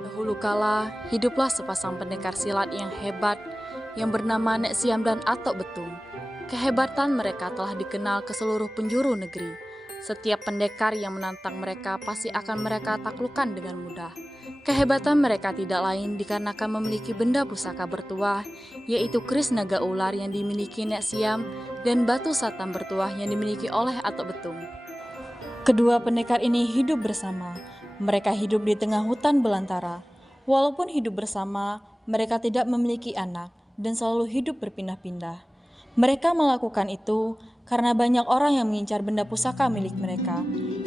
Dahulu kala, hiduplah sepasang pendekar silat yang hebat yang bernama Nek Siam dan Atok Betung. Kehebatan mereka telah dikenal ke seluruh penjuru negeri. Setiap pendekar yang menantang mereka pasti akan mereka taklukkan dengan mudah. Kehebatan mereka tidak lain dikarenakan memiliki benda pusaka bertuah, yaitu keris naga ular yang dimiliki Nek Siam dan batu satan bertuah yang dimiliki oleh Atok Betung. Kedua pendekar ini hidup bersama. Mereka hidup di tengah hutan belantara. Walaupun hidup bersama, mereka tidak memiliki anak dan selalu hidup berpindah-pindah. Mereka melakukan itu karena banyak orang yang mengincar benda pusaka milik mereka.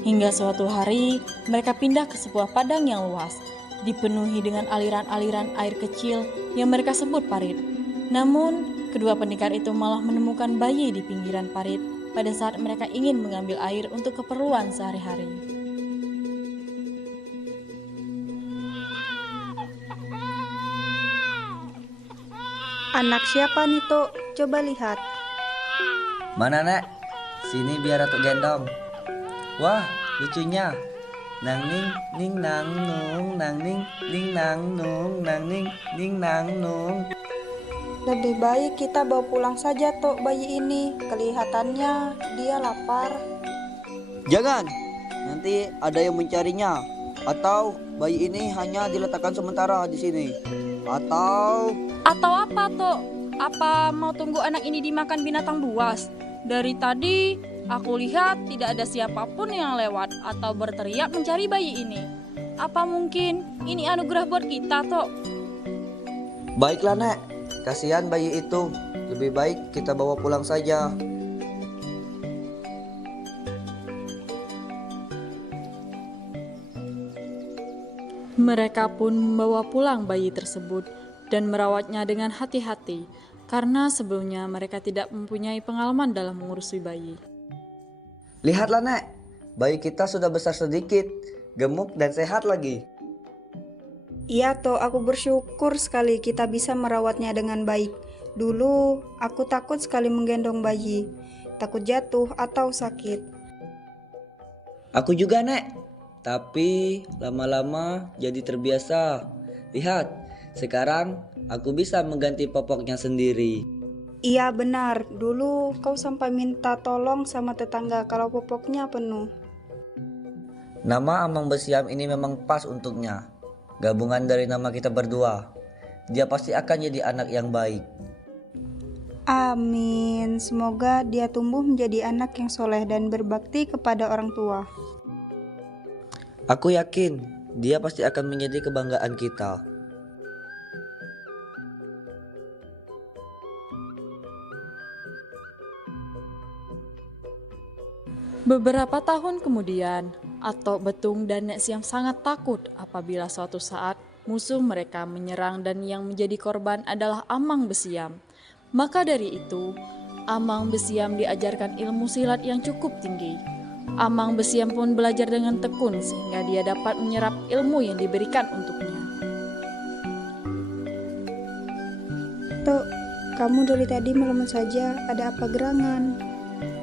Hingga suatu hari, mereka pindah ke sebuah padang yang luas, dipenuhi dengan aliran-aliran air kecil yang mereka sebut parit. Namun, kedua pendekar itu malah menemukan bayi di pinggiran parit pada saat mereka ingin mengambil air untuk keperluan sehari-hari. Anak siapa nih, Tok? Coba lihat. Mana, Nek? Sini biar Atuk gendong. Wah, lucunya. Nang ning ning nang nung, nang ning nang nung, nang ning nang nung. Lebih baik kita bawa pulang saja, Tok, bayi ini. Kelihatannya dia lapar. Jangan, nanti ada yang mencarinya. Atau bayi ini hanya diletakkan sementara di sini. Atau Apa, Tok? Apa mau tunggu anak ini dimakan binatang buas? Dari tadi, aku lihat tidak ada siapapun yang lewat atau berteriak mencari bayi ini. Apa mungkin ini anugerah buat kita, Tok? baiklah, Nek. Kasihan bayi itu. Lebih baik kita bawa pulang saja. Mereka pun membawa pulang bayi tersebut dan merawatnya dengan hati-hati, karena sebelumnya mereka tidak mempunyai pengalaman dalam mengurusi bayi. Lihatlah, Nek. Bayi kita sudah besar sedikit, gemuk dan sehat lagi. Iya, Tok, aku bersyukur sekali kita bisa merawatnya dengan baik. Dulu, aku takut sekali menggendong bayi. Takut jatuh atau sakit. Aku juga, Nek. Tapi lama-lama jadi terbiasa. Lihat, sekarang aku bisa mengganti popoknya sendiri. Iya benar, dulu kau sampai minta tolong sama tetangga kalau popoknya penuh. Nama Amang Besiam ini memang pas untuknya. Gabungan dari nama kita berdua. Dia pasti akan jadi anak yang baik. Amin, semoga dia tumbuh menjadi anak yang soleh dan berbakti kepada orang tua. Aku yakin dia pasti akan menjadi kebanggaan kita. Beberapa tahun kemudian, Atok Betung dan Nek Siam sangat takut apabila suatu saat musuh mereka menyerang dan yang menjadi korban adalah Amang Besiam. Maka dari itu, Amang Besiam diajarkan ilmu silat yang cukup tinggi. Amang Besiam pun belajar dengan tekun sehingga dia dapat menyerap ilmu yang diberikan untuknya. Tok, kamu dari tadi melamun saja, ada apa gerangan?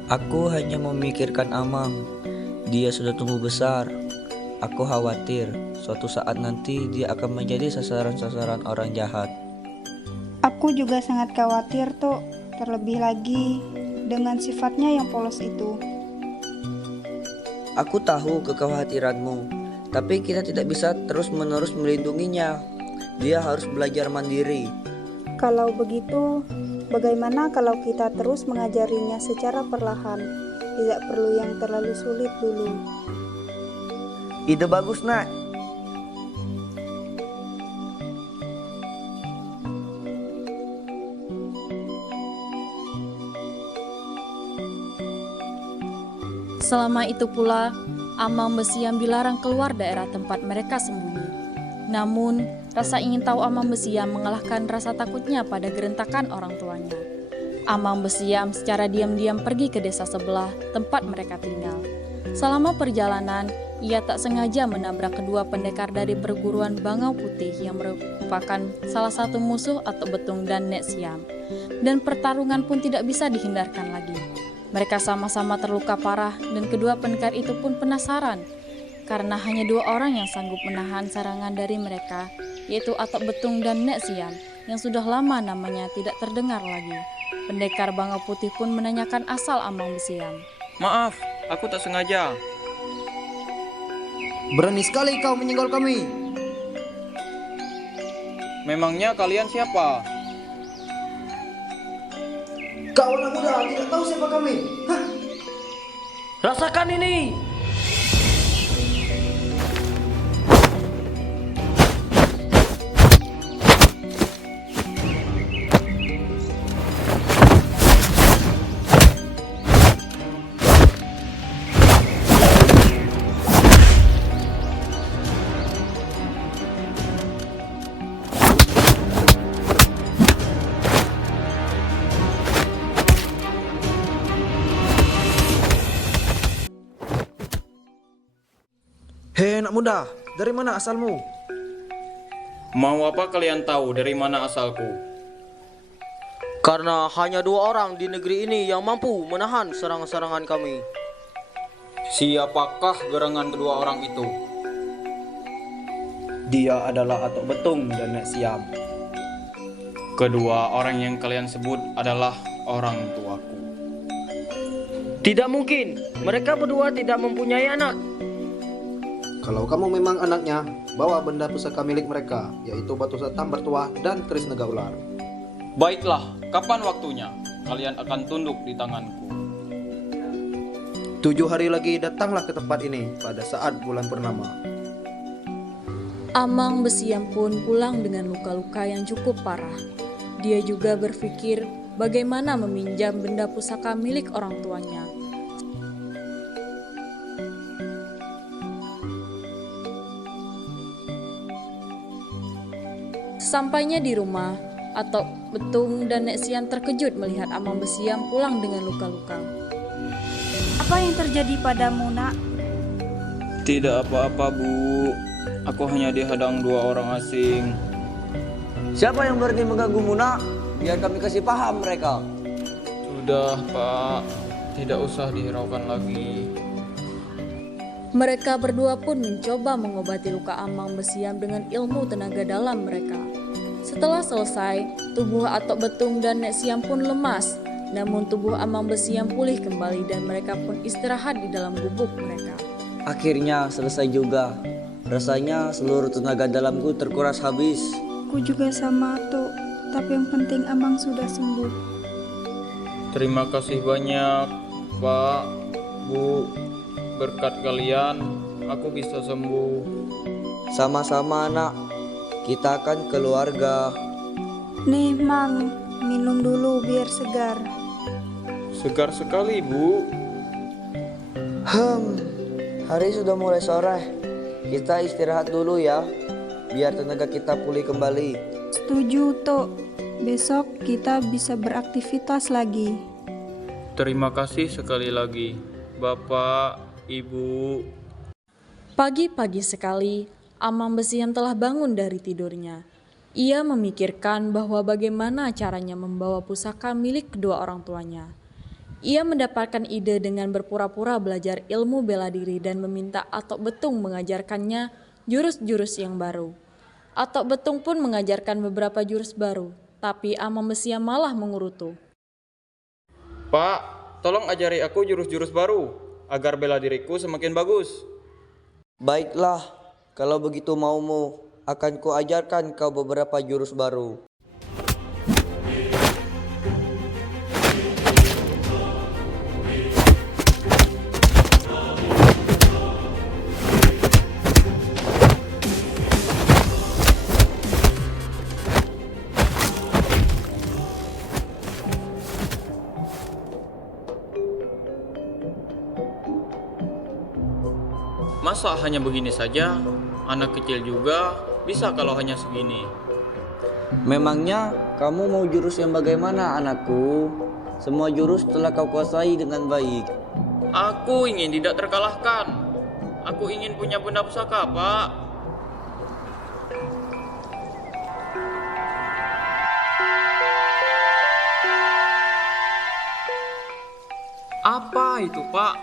Aku hanya memikirkan Amang. Dia sudah tumbuh besar. Aku khawatir suatu saat nanti dia akan menjadi sasaran-sasaran orang jahat. Aku juga sangat khawatir, Tok. Terlebih lagi dengan sifatnya yang polos itu. Aku tahu kekhawatiranmu, tapi kita tidak bisa terus-menerus melindunginya. Dia harus belajar mandiri. Kalau begitu, bagaimana kalau kita terus mengajarinya secara perlahan? Tidak perlu yang terlalu sulit dulu. Ide bagus, Nak. Selama itu pula, Amang Besiam dilarang keluar daerah tempat mereka sembunyi. Namun, rasa ingin tahu Amang Besiam mengalahkan rasa takutnya pada gerentakan orang tuanya. Amang Besiam secara diam-diam pergi ke desa sebelah tempat mereka tinggal. Selama perjalanan, ia tak sengaja menabrak kedua pendekar dari perguruan Bangau Putih yang merupakan salah satu musuh Atok Betung dan Nek Siam. dan pertarungan pun tidak bisa dihindarkan lagi. Mereka sama-sama terluka parah dan kedua pendekar itu pun penasaran karena hanya 2 orang yang sanggup menahan serangan dari mereka, yaitu Atok Betung dan Nek Siam yang sudah lama namanya tidak terdengar lagi. Pendekar Bangau Putih pun menanyakan asal Amang Besiam. Maaf, aku tak sengaja. Berani sekali kau menyenggol kami. Memangnya kalian siapa? Kau anak muda tidak tahu siapa kami. Hah? Rasakan ini! Hei anak muda, dari mana asalmu? Mau apa kalian tahu dari mana asalku? Karena hanya 2 orang di negeri ini yang mampu menahan serangan-serangan kami. Siapakah gerangan kedua orang itu? Dia adalah Atok Betung dan Nek Siam. Kedua orang yang kalian sebut adalah orang tuaku. Tidak mungkin, mereka berdua tidak mempunyai anak. Kalau kamu memang anaknya, bawa benda pusaka milik mereka, yaitu batu setam bertuah dan keris naga ular. Baiklah, kapan waktunya? Kalian akan tunduk di tanganku. 7 hari lagi datanglah ke tempat ini pada saat bulan purnama. Amang Besiam pun pulang dengan luka-luka yang cukup parah. Dia juga berpikir bagaimana meminjam benda pusaka milik orang tuanya. Sampainya di rumah, Atok Betung dan Nek Siam terkejut melihat Amang Besiam pulang dengan luka-luka. Apa yang terjadi padamu, Nak? Tidak apa-apa, Bu. Aku hanya dihadang 2 orang asing. Siapa yang berani mengganggumu, Nak? Biar kami kasih paham mereka. Sudah, Pak. Tidak usah dihiraukan lagi. Mereka berdua pun mencoba mengobati luka Amang Besiam dengan ilmu tenaga dalam mereka. Setelah selesai, tubuh Atok Betung dan Nek Siam pun lemas, namun tubuh Amang Besiam pulih kembali dan mereka pun istirahat di dalam gubuk mereka. Akhirnya selesai juga. Rasanya seluruh tenaga dalamku terkuras habis. Aku juga sama, Atok. Tapi yang penting Amang sudah sembuh. Terima kasih banyak, Pak, Bu. Berkat kalian, aku bisa sembuh. Sama-sama, Nak. Kita kan keluarga. Nih, Mang. Minum dulu biar segar. Segar sekali, Bu. Hari sudah mulai sore. Kita istirahat dulu ya, biar tenaga kita pulih kembali. Setuju, Tok. Besok kita bisa beraktivitas lagi. Terima kasih sekali lagi, Bapak, Ibu. Pagi-pagi sekali, Amang Besiam telah bangun dari tidurnya. Ia memikirkan bahwa bagaimana caranya membawa pusaka milik kedua orang tuanya. Ia mendapatkan ide dengan berpura-pura belajar ilmu bela diri dan meminta Atok Betung mengajarkannya jurus-jurus yang baru. Atok Betung pun mengajarkan beberapa jurus baru, tapi Amang Besiam malah mengurutu. Pak, tolong ajari aku jurus-jurus baru agar bela diriku semakin bagus. Baiklah, kalau begitu maumu, akan kuajarkan kau beberapa jurus baru. Masa hanya begini saja? Anak kecil juga bisa kalau hanya segini. Memangnya kamu mau jurus yang bagaimana, anakku? Semua jurus telah kau kuasai dengan baik. Aku ingin tidak terkalahkan. Aku ingin punya benda pusaka, Pak. Apa itu, Pak?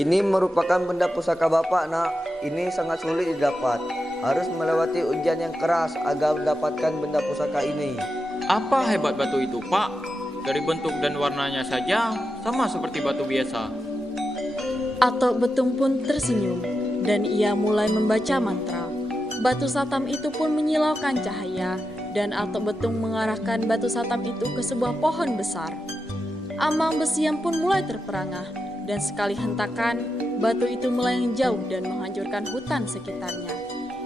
Ini merupakan benda pusaka Bapak, Nak. Ini sangat sulit didapat. Harus melewati ujian yang keras agar mendapatkan benda pusaka ini. Apa hebat batu itu, Pak? Dari bentuk dan warnanya saja sama seperti batu biasa. Atok Betung pun tersenyum dan ia mulai membaca mantra. Batu satam itu pun menyilaukan cahaya dan Atok Betung mengarahkan batu satam itu ke sebuah pohon besar. Amang Besiam pun mulai terperangah dan sekali hentakan batu itu melayang jauh dan menghancurkan hutan sekitarnya.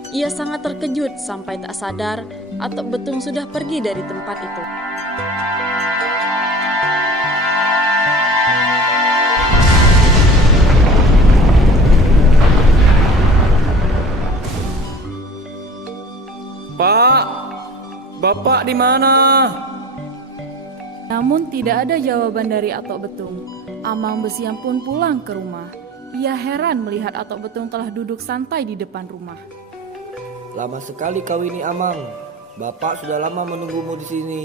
Ia sangat terkejut sampai tak sadar Atok Betung sudah pergi dari tempat itu. Pak, Bapak di mana? Namun tidak ada jawaban dari Atok Betung. Amang Besiam pun pulang ke rumah. Ia heran melihat Atok Betung telah duduk santai di depan rumah. Lama sekali kau ini, Amang. Bapak sudah lama menunggumu di sini.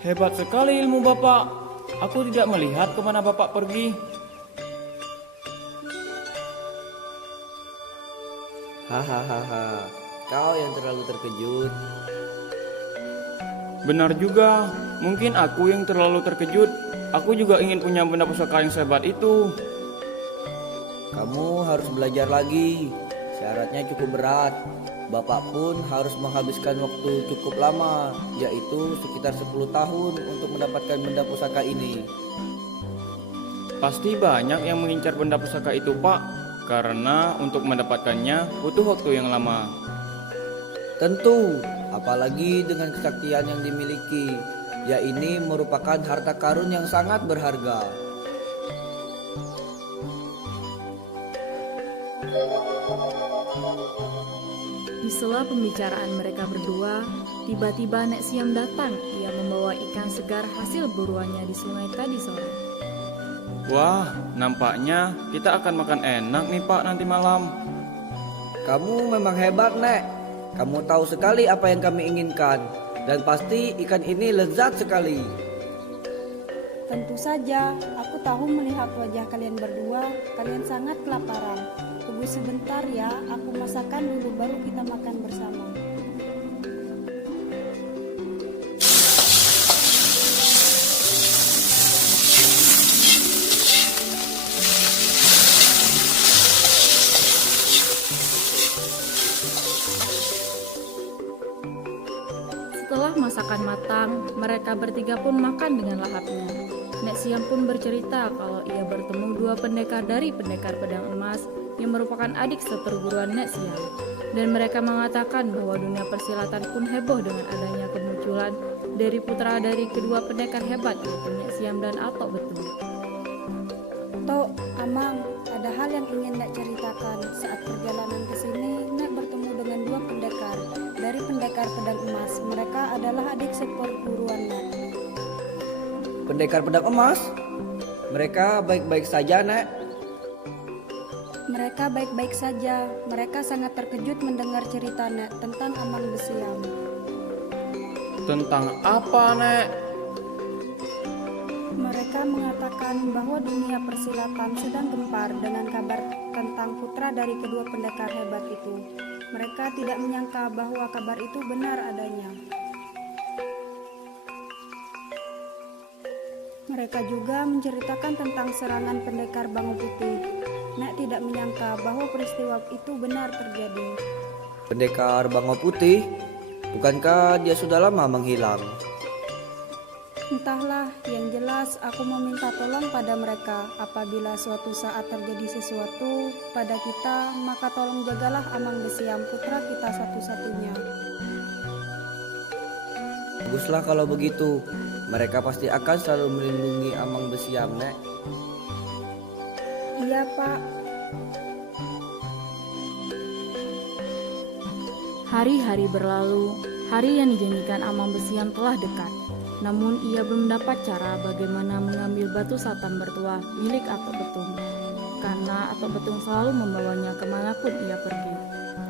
Hebat sekali ilmu Bapak. Aku tidak melihat kemana Bapak pergi. Hahaha. Kau yang terlalu terkejut. Benar juga, mungkin aku yang terlalu terkejut. Aku juga ingin punya benda pusaka yang sehebat itu. Kamu harus belajar lagi. Syaratnya cukup berat. Bapak pun harus menghabiskan waktu cukup lama, yaitu sekitar 10 tahun untuk mendapatkan benda pusaka ini. Pasti banyak yang mengincar benda pusaka itu, Pak. Karena untuk mendapatkannya butuh waktu yang lama. Tentu, apalagi dengan kesaktian yang dimiliki. Ya, ini merupakan harta karun yang sangat berharga. Di sela pembicaraan mereka berdua, tiba-tiba Nek Siam datang. Ia membawa ikan segar hasil buruannya di sungai tadi sore. Wah, nampaknya kita akan makan enak nih, Pak, nanti malam. Kamu memang hebat, Nek. Kamu tahu sekali apa yang kami inginkan. Dan pasti ikan ini lezat sekali. Tentu saja, aku tahu melihat wajah kalian berdua, kalian sangat kelaparan. Tunggu sebentar ya, aku masakan dulu baru kita makan bersama. Setelah masakan matang, mereka bertiga pun makan dengan lahapnya. Nek Siam pun bercerita kalau ia bertemu dua pendekar dari pendekar pedang emas yang merupakan adik seperguruan Nek Siam. Dan mereka mengatakan bahwa dunia persilatan pun heboh dengan adanya kemunculan dari putra dari kedua pendekar hebat yaitu Nek Siam dan Atok Betung. Tok, Amang, ada hal yang ingin Nek ceritakan. Saat perjalanan ke sini, Nek bertemu dengan dua pendekar dari pendekar pedang emas. Mereka adalah adik seperguruan Nek. Pendekar pedang emas? Mereka baik-baik saja, Nek. Mereka baik-baik saja. Mereka sangat terkejut mendengar cerita Nek tentang Amang Besiam. Tentang apa, Nek? Mereka mengatakan bahwa dunia persilatan sedang gempar dengan kabar tentang putra dari kedua pendekar hebat itu. Mereka tidak menyangka bahwa kabar itu benar adanya. Mereka juga menceritakan tentang serangan pendekar Bangu Putih. Nek tidak menyangka bahwa peristiwa itu benar terjadi. Pendekar Bango Putih? Bukankah dia sudah lama menghilang? Entahlah, yang jelas aku meminta tolong pada mereka. Apabila suatu saat terjadi sesuatu pada kita, maka tolong jagalah Amang Besiam, putra kita satu-satunya. Baguslah kalau begitu. Mereka pasti akan selalu melindungi Amang Besiam, Nek. Iya, Pak. Hari-hari berlalu, hari yang dijanjikan Amang Besiam telah dekat. Namun ia belum dapat cara bagaimana mengambil batu satam bertuah milik Atok Betung. Karena Atok Betung selalu membawanya kemanapun ia pergi.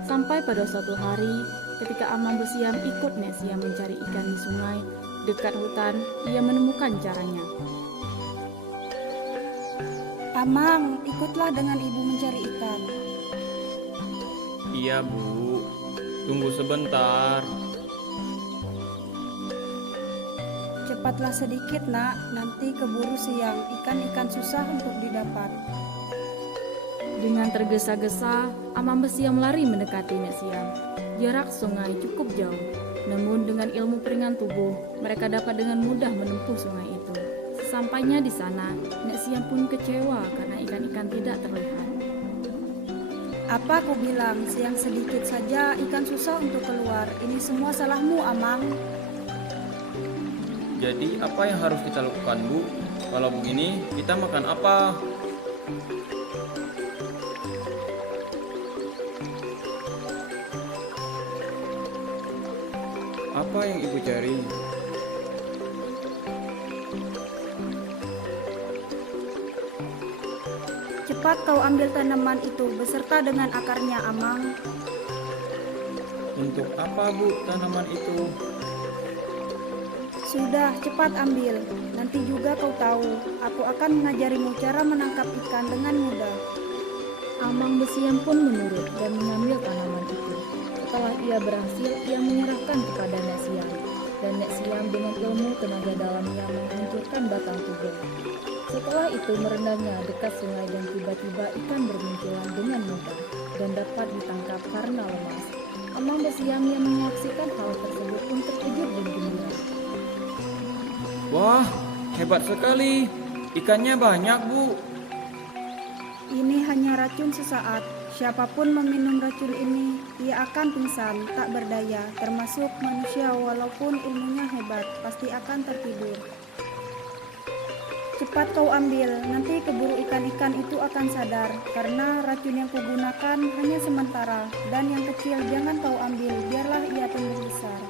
Sampai pada suatu hari, ketika Amang Besiam ikut Nek Siam mencari ikan di sungai dekat hutan, ia menemukan caranya. Amang, ikutlah dengan ibu mencari ikan. Iya, Bu. Tunggu sebentar. Cepatlah sedikit nak, nanti keburu siang, ikan-ikan susah untuk didapat. Dengan tergesa-gesa, Amang Besiam lari mendekati Nek Siam. Jarak sungai cukup jauh, namun dengan ilmu peringan tubuh, mereka dapat dengan mudah menempuh sungai itu. Sesampainya di sana, Nek Siam pun kecewa karena ikan-ikan tidak terlihat. Apa aku bilang, siang sedikit saja ikan susah untuk keluar. Ini semua salahmu, Amang. Jadi apa yang harus kita lakukan, Bu? Kalau begini, kita makan apa? Apa yang Ibu cari? Cepat kau ambil tanaman itu beserta dengan akarnya, Amang. Untuk apa, Bu, tanaman itu? Sudah, cepat ambil. Nanti juga kau tahu, aku akan mengajarimu cara menangkap ikan dengan mudah. Amang Besiam pun menurut dan mengambil tanaman itu. Setelah ia berhasil, ia menyerahkan kepada Nek Siam. Dan Nek Siam dengan ilmu tenaga dalamnya menghancurkan batang tubuh. Setelah itu merendamnya dekat sungai dan tiba-tiba ikan bermunculan dengan mudah dan dapat ditangkap karena lemas. Amang Besiam yang menyaksikan hal tersebut pun terkejut dan gembira. Wah, hebat sekali. Ikannya banyak, Bu. Ini hanya racun sesaat. Siapapun meminum racun ini, ia akan pingsan, tak berdaya. Termasuk manusia walaupun ilmunya hebat, pasti akan tertidur. Cepat kau ambil, nanti keburu ikan-ikan itu akan sadar. Karena racun yang kugunakan hanya sementara. Dan yang kecil jangan kau ambil, biarlah ia tumbuh besar.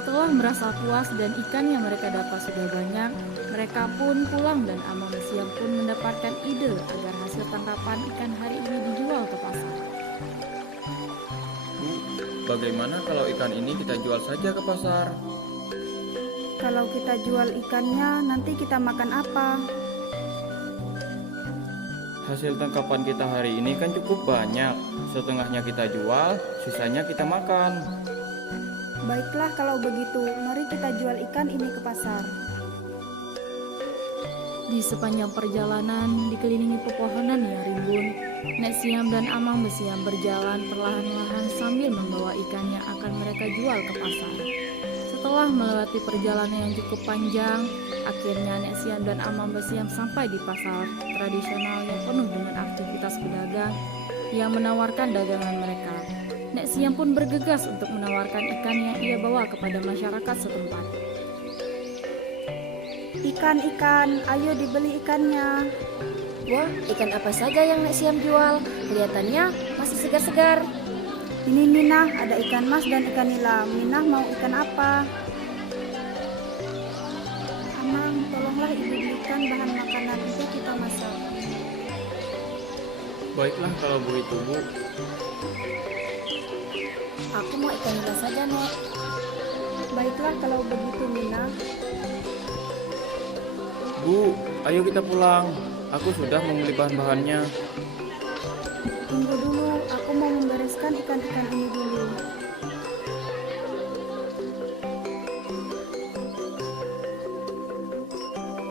Setelah merasa puas dan ikan yang mereka dapat sudah banyak, mereka pun pulang dan Amang Besiam pun mendapatkan ide agar hasil tangkapan ikan hari ini dijual ke pasar. Bu, bagaimana kalau ikan ini kita jual saja ke pasar? Kalau kita jual ikannya, nanti kita makan apa? Hasil tangkapan kita hari ini kan cukup banyak. Setengahnya kita jual, sisanya kita makan. Baiklah kalau begitu, mari kita jual ikan ini ke pasar. Di sepanjang perjalanan, dikelilingi pepohonan yang rimbun, Nek Siam dan Amang Besiam berjalan perlahan-lahan sambil membawa ikan yang akan mereka jual ke pasar. Setelah melewati perjalanan yang cukup panjang, akhirnya Nek Siam dan Amang Besiam sampai di pasar tradisional yang penuh dengan aktivitas pedagang yang menawarkan dagangan mereka. Nek Siam pun bergegas untuk menawarkan ikan yang ia bawa kepada masyarakat setempat. Ikan, ayo dibeli ikannya. Wah, ikan apa saja yang Nek Siam jual? Kelihatannya masih segar-segar. Ini Minah, ada ikan mas dan ikan nila. Minah mau ikan apa? Amang, tolonglah ibu belikan bahan makanan untuk kita masak. Baiklah kalau begitu, Bu. Aku mau ikan nila saja, Nek. Baiklah kalau begitu, Minah. Bu, ayo kita pulang. Aku sudah membeli bahan-bahannya. Tunggu dulu, aku mau membereskan ikan-ikan ini dulu.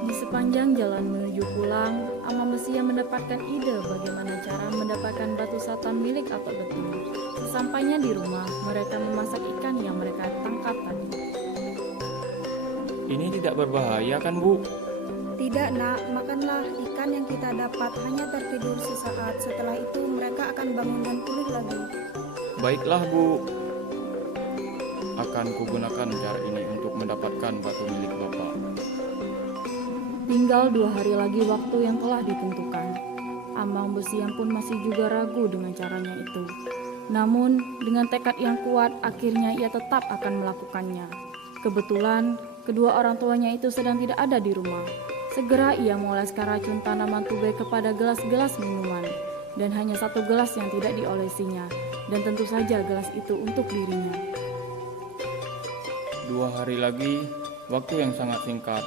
Di sepanjang jalan menuju pulang, Amang Besiam mendapatkan ide bagaimana cara mendapatkan batu satan milik Atok Betung. Sesampainya di rumah, mereka memasak ikan yang mereka tangkap tadi. Ini tidak berbahaya kan, Bu? Tidak nak, makanlah ikan yang kita dapat hanya tertidur sesaat. Setelah itu mereka akan bangun dan pulih lagi. Baiklah, Bu. Akan kugunakan cara ini untuk mendapatkan batu milik Bapak. Tinggal 2 hari lagi waktu yang telah ditentukan. Amang Besiam pun masih juga ragu dengan caranya itu. Namun, dengan tekad yang kuat, akhirnya ia tetap akan melakukannya. Kebetulan, kedua orang tuanya itu sedang tidak ada di rumah. Segera ia mengoleskan racun tanaman tube kepada gelas-gelas minuman. dan hanya satu gelas yang tidak diolesinya, dan tentu saja gelas itu untuk dirinya. 2 hari lagi, waktu yang sangat singkat.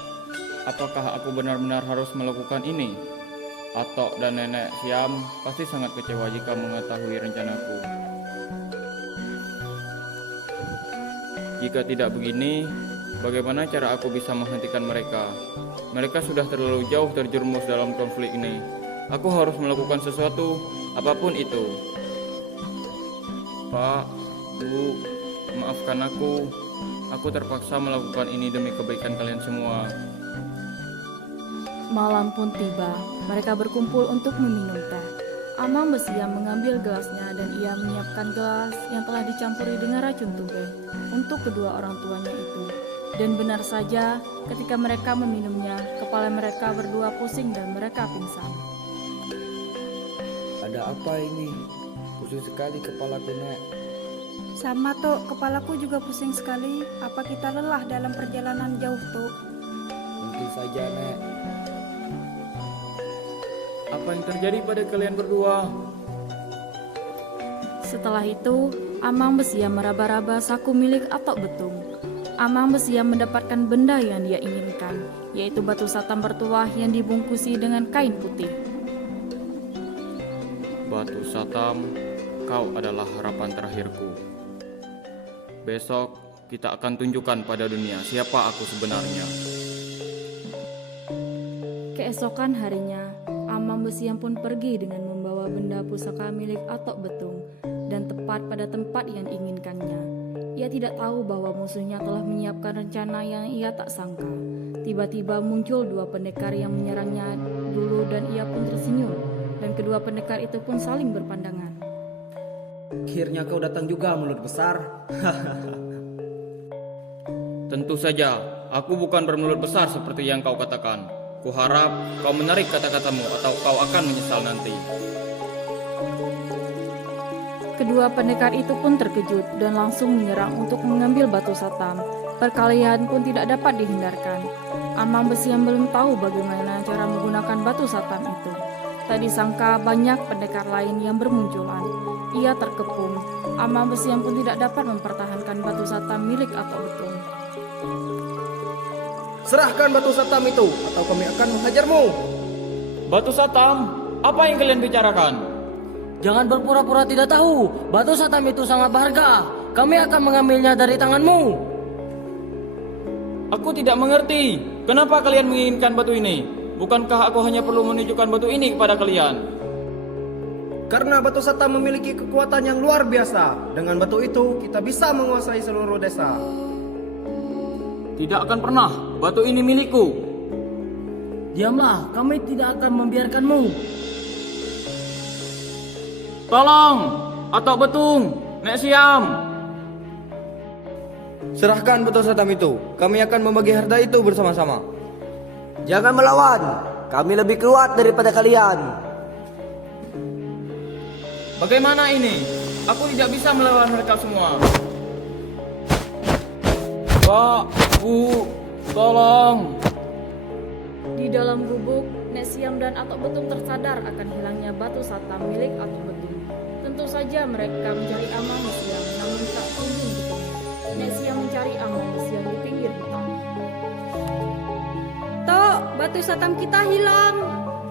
Apakah aku benar-benar harus melakukan ini? Atok dan Nenek Siam pasti sangat kecewa jika mengetahui rencanaku. Jika tidak begini, bagaimana cara aku bisa menghentikan mereka? Mereka sudah terlalu jauh terjerumus dalam konflik ini. Aku harus melakukan sesuatu, apapun itu. Pak, Bu, maafkan aku. Aku terpaksa melakukan ini demi kebaikan kalian semua. Malam pun tiba, mereka berkumpul untuk meminum teh. Amang Besiam mengambil gelasnya dan ia menyiapkan gelas yang telah dicampuri dengan racun tubai untuk kedua orang tuanya itu. Dan benar saja, ketika mereka meminumnya, kepala mereka berdua pusing dan mereka pingsan. Ada apa ini? Pusing sekali kepalaku, Nek. Sama Tok, kepalaku juga pusing sekali. Apa kita lelah dalam perjalanan jauh Tok? Mungkin saja, Nek. Apa yang terjadi pada kalian berdua? Setelah itu, Amang Besiam meraba-raba saku milik Atok Betung. Amang Besiam mendapatkan benda yang dia inginkan, yaitu batu satam bertuah yang dibungkusi dengan kain putih. Batu Satam, kau adalah harapan terakhirku. Besok kita akan tunjukkan pada dunia siapa aku sebenarnya. Keesokan harinya, Amang Besiam pun pergi dengan membawa benda pusaka milik Atok Betung dan tepat pada tempat yang diinginkannya. Ia tidak tahu bahwa musuhnya telah menyiapkan rencana yang ia tak sangka. Tiba-tiba muncul 2 pendekar yang menyerangnya dulu dan ia pun tersenyum. Dan kedua pendekar itu pun saling berpandangan. Akhirnya kau datang juga, mulut besar. Tentu saja, aku bukan bermulut besar seperti yang kau katakan. Kuharap kau menarik kata-katamu atau kau akan menyesal nanti. Kedua pendekar itu pun terkejut dan langsung menyerang untuk mengambil batu satam. Perkelahian pun tidak dapat dihindarkan. Amang Besiam belum tahu bagaimana cara menggunakan batu satam itu. Tak disangka banyak pendekar lain yang bermunculan. Ia terkepung. Amang Besiam pun tidak dapat mempertahankan batu satam milik Atok Betung. Serahkan batu satam itu, atau kami akan menghajarmu. Batu Satam, apa yang kalian bicarakan? Jangan berpura-pura tidak tahu. Batu satam itu sangat berharga. Kami akan mengambilnya dari tanganmu. Aku tidak mengerti. Kenapa kalian menginginkan batu ini? Bukankah aku hanya perlu menunjukkan batu ini kepada kalian? Karena batu satam memiliki kekuatan yang luar biasa. Dengan batu itu, kita bisa menguasai seluruh desa. Tidak akan pernah. Batu ini milikku. Diamlah, kami tidak akan membiarkanmu. Tolong, Atok Betung, Nek Siam. Serahkan batu satam itu. Kami akan membagi harta itu bersama-sama. Jangan melawan. Kami lebih kuat daripada kalian. Bagaimana ini? Aku tidak bisa melawan mereka semua. Pak, Bu, tolong. Di dalam gubuk, Nek Siam dan Atok Betung tersadar akan hilangnya batu satam milik Atok Betung. Tentu saja mereka mencari Amang Besiam, namun tak kunjung ketemu. Nek Siam mencari Amang Besiam di pinggir hutan. Tok, batu satam kita hilang.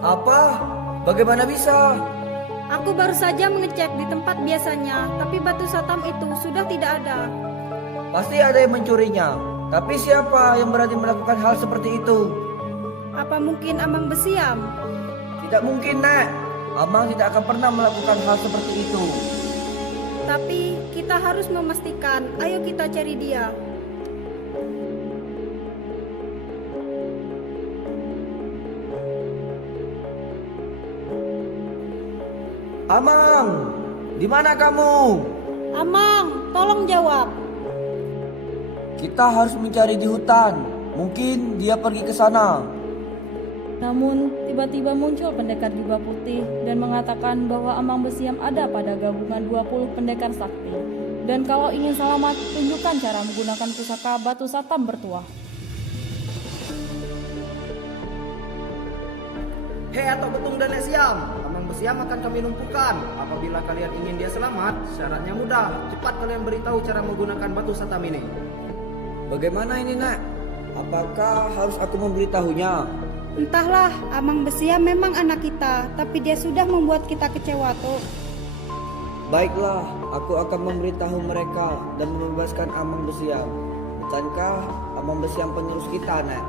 Apa? Bagaimana bisa? Aku baru saja mengecek di tempat biasanya, tapi batu satam itu sudah tidak ada. Pasti ada yang mencurinya. Tapi siapa yang berani melakukan hal seperti itu? Apa mungkin Amang Besiam? Tidak mungkin, Nek. Amang tidak akan pernah melakukan hal seperti itu. Tapi kita harus memastikan. Ayo kita cari dia. Amang, di mana kamu? Amang, tolong jawab. Kita harus mencari di hutan. Mungkin dia pergi ke sana. Namun, tiba-tiba muncul pendekar jubah putih dan mengatakan bahwa Amang Besiam ada pada gabungan 20 pendekar sakti. Dan kalau ingin selamat, tunjukkan cara menggunakan pusaka batu satam bertuah. Hei Atok Betung dan Nek Siam, Amang Besiam akan kami lumpuhkan. Apabila kalian ingin dia selamat, syaratnya mudah. Cepat kalian beritahu cara menggunakan batu satam ini. Bagaimana ini, Nak? Apakah harus aku memberitahunya? Entahlah, Amang Besiam memang anak kita, tapi dia sudah membuat kita kecewa, Tok. Baiklah, aku akan memberitahu mereka dan membebaskan Amang Besiam. Bukankah Amang Besiam penerus kita, Nak?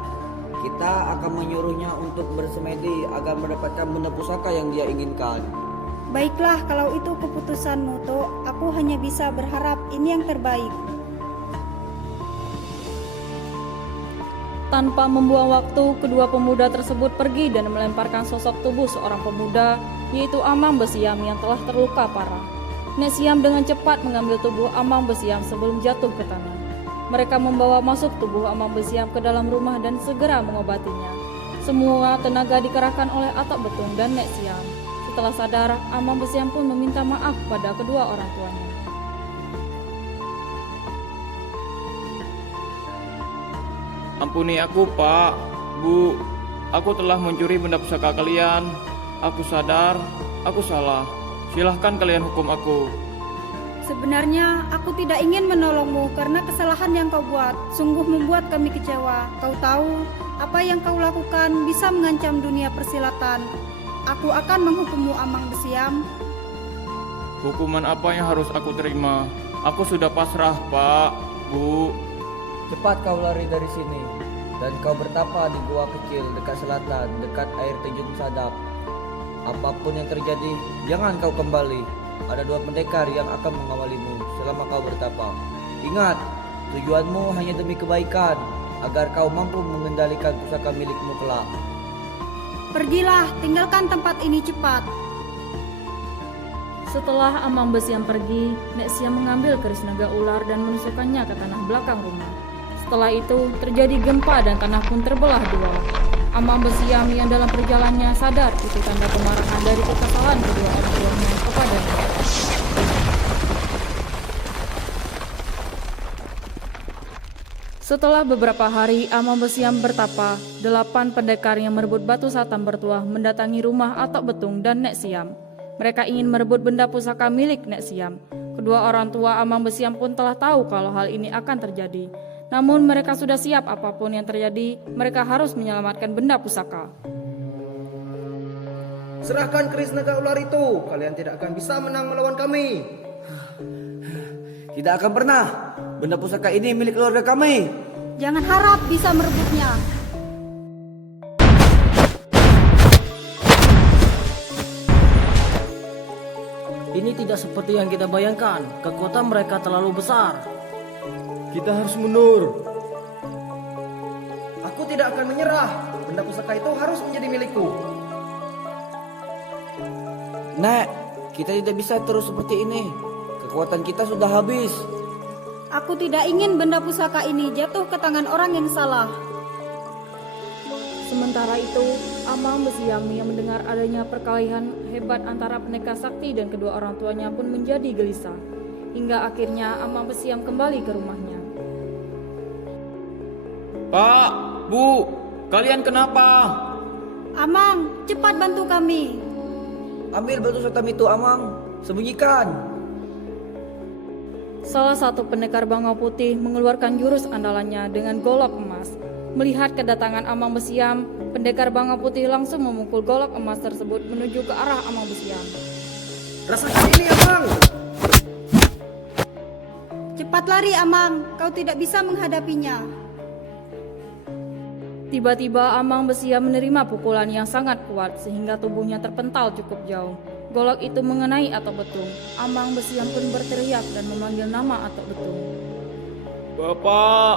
Kita akan menyuruhnya untuk bersemedi agar mendapatkan benda pusaka yang dia inginkan. Baiklah, kalau itu keputusanmu, Tok. Aku hanya bisa berharap ini yang terbaik. Tanpa membuang waktu, kedua pemuda tersebut pergi dan melemparkan sosok tubuh seorang pemuda, yaitu Amang Besiam yang telah terluka parah. Nek Siam dengan cepat mengambil tubuh Amang Besiam sebelum jatuh ke tanah. Mereka membawa masuk tubuh Amang Besiam ke dalam rumah dan segera mengobatinya. Semua tenaga dikerahkan oleh Atok Betung dan Nek Siam. Setelah sadar, Amang Besiam pun meminta maaf pada kedua orang tuanya. Ampuni aku, Pak, Bu. Aku telah mencuri benda pusaka kalian. Aku sadar, aku salah. Silahkan kalian hukum aku. Sebenarnya aku tidak ingin menolongmu karena kesalahan yang kau buat sungguh membuat kami kecewa. Kau tahu, apa yang kau lakukan bisa mengancam dunia persilatan. Aku akan menghukummu, Amang Besiam. Hukuman apa yang harus aku terima? Aku sudah pasrah, Pak, Bu. Cepat kau lari dari sini, dan kau bertapa di gua kecil dekat selatan, dekat air terjun Sadap. Apapun yang terjadi, jangan kau kembali. Ada 2 pendekar yang akan mengawalimu selama kau bertapa. Ingat, tujuanmu hanya demi kebaikan, agar kau mampu mengendalikan pusaka milikmu kelak. Pergilah, tinggalkan tempat ini cepat. Setelah Amang Besiam pergi, Nek Siam mengambil keris naga ular dan menusukkannya ke tanah belakang rumah. Setelah itu, terjadi gempa dan tanah pun terbelah 2. Amang Besiam yang dalam perjalanannya sadar itu tanda kemarahan dari kesalahan kedua orang tuanya kepadanya. Setelah beberapa hari Amang Besiam bertapa, 8 pendekar yang merebut batu satam bertuah mendatangi rumah Atok Betung dan Nek Siam. Mereka ingin merebut benda pusaka milik Nek Siam. Kedua orang tua Amang Besiam pun telah tahu kalau hal ini akan terjadi. Namun mereka sudah siap apapun yang terjadi, mereka harus menyelamatkan benda pusaka. Serahkan keris naga ular itu. Kalian tidak akan bisa menang melawan kami. Tidak akan pernah. Benda pusaka ini milik keluarga kami. Jangan harap bisa merebutnya. Ini tidak seperti yang kita bayangkan. Kekuatan mereka terlalu besar. Kita harus mundur. Aku tidak akan menyerah. Benda pusaka itu harus menjadi milikku. Nek, kita tidak bisa terus seperti ini. Kekuatan kita sudah habis. Aku tidak ingin benda pusaka ini jatuh ke tangan orang yang salah. Sementara itu, Amang Besiam yang mendengar adanya perkelahian hebat antara pendekar sakti dan kedua orang tuanya pun menjadi gelisah. Hingga akhirnya Amang Besiam kembali ke rumahnya. Pak, Bu, kalian kenapa? Amang, cepat bantu kami. Ambil batu satam itu, Amang. Sembunyikan. Salah satu pendekar Bangau Putih mengeluarkan jurus andalannya dengan golok emas. Melihat kedatangan Amang Besiam, pendekar Bangau Putih langsung memukul golok emas tersebut menuju ke arah Amang Besiam. Rasakan ini, Amang. Cepat lari, Amang. Kau tidak bisa menghadapinya. Tiba-tiba Amang Besiam menerima pukulan yang sangat kuat sehingga tubuhnya terpental cukup jauh. Golok itu mengenai Atok Betung. Amang Besiam pun berteriak dan memanggil nama Atok Betung. Bapak,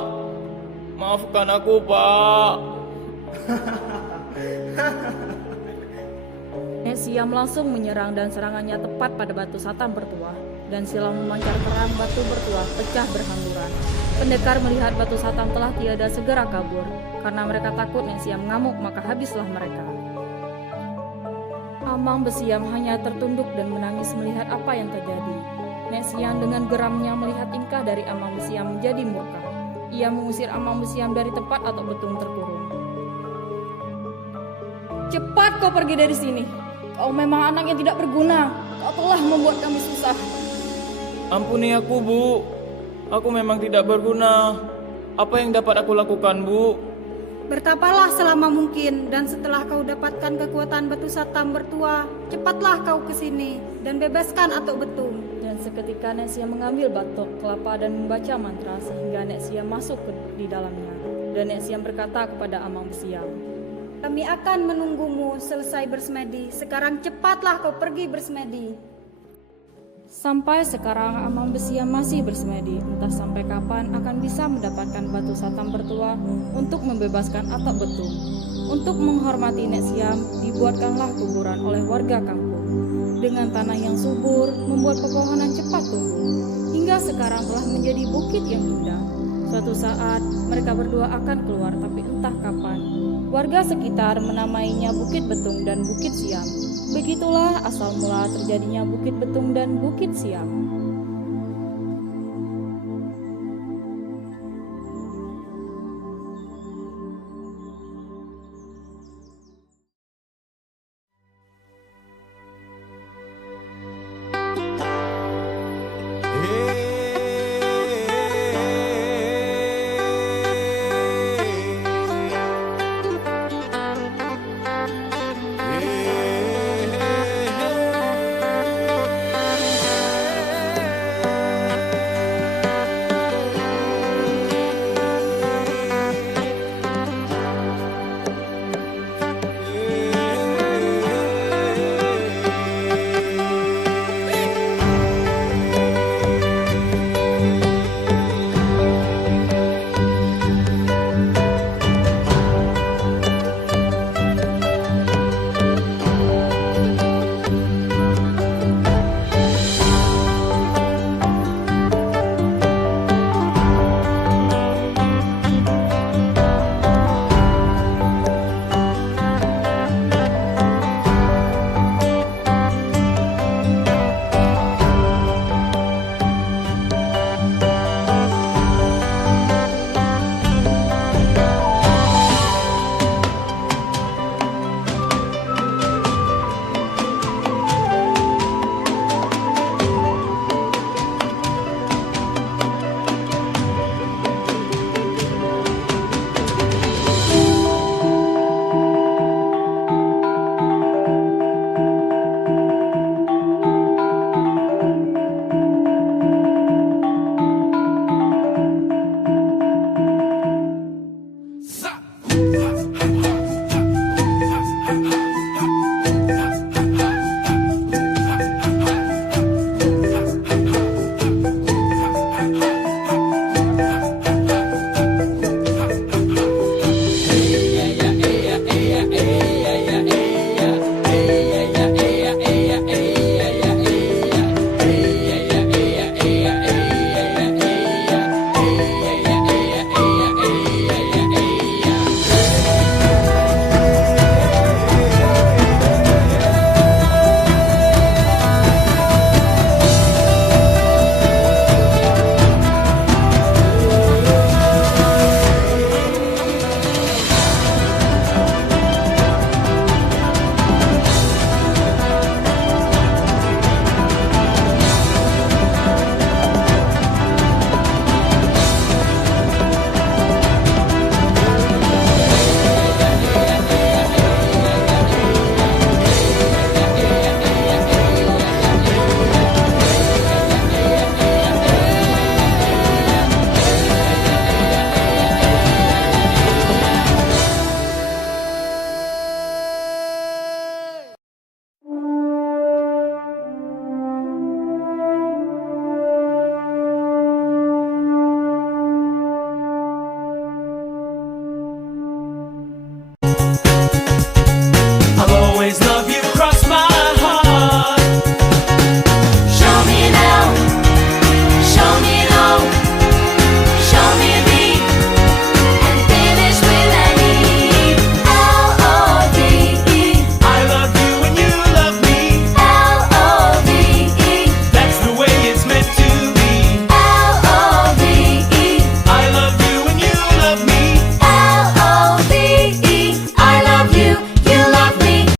maafkan aku, Pak. Nek Siam langsung menyerang dan serangannya tepat pada batu satam bertuah. Dan silau memancar terang batu bertuah pecah berhamburan. Pendekar melihat batu satam telah tiada segera kabur. Karena mereka takut Nek Siam mengamuk maka habislah mereka. Amang Besiam hanya tertunduk dan menangis melihat apa yang terjadi. Nek Siam dengan geramnya melihat tingkah dari Amang Besiam menjadi murka. Ia mengusir Amang Besiam dari tempat Atok Betung terkurung. Cepat kau pergi dari sini. Kau memang anak yang tidak berguna. Kau telah membuat kami susah. Ampuni aku, Bu. Aku memang tidak berguna. Apa yang dapat aku lakukan, Bu? Bertapalah selama mungkin, dan setelah kau dapatkan kekuatan batu satam bertuah, cepatlah kau ke sini dan bebaskan Atok Betung. Dan seketika Nek Siam mengambil batok kelapa dan membaca mantra sehingga Nek Siam masuk di dalamnya. Dan Nek Siam berkata kepada Amang Besiam, Kami akan menunggumu selesai bersemedi. Sekarang cepatlah kau pergi bersemedi. sampai sekarang Amang Besiam masih bersemedi. Entah sampai kapan akan bisa mendapatkan batu satam bertuah untuk membebaskan Atok Betung. Untuk menghormati Nek Siam, dibuatkanlah kuburan oleh warga kampung. Dengan tanah yang subur, membuat pepohonan cepat tumbuh. Hingga sekarang telah menjadi bukit yang indah. Suatu saat, mereka berdua akan keluar, tapi entah kapan. Warga sekitar menamainya Bukit Betung dan Bukit Siam. Begitulah asal mula terjadinya Bukit Betung dan Bukit Siam.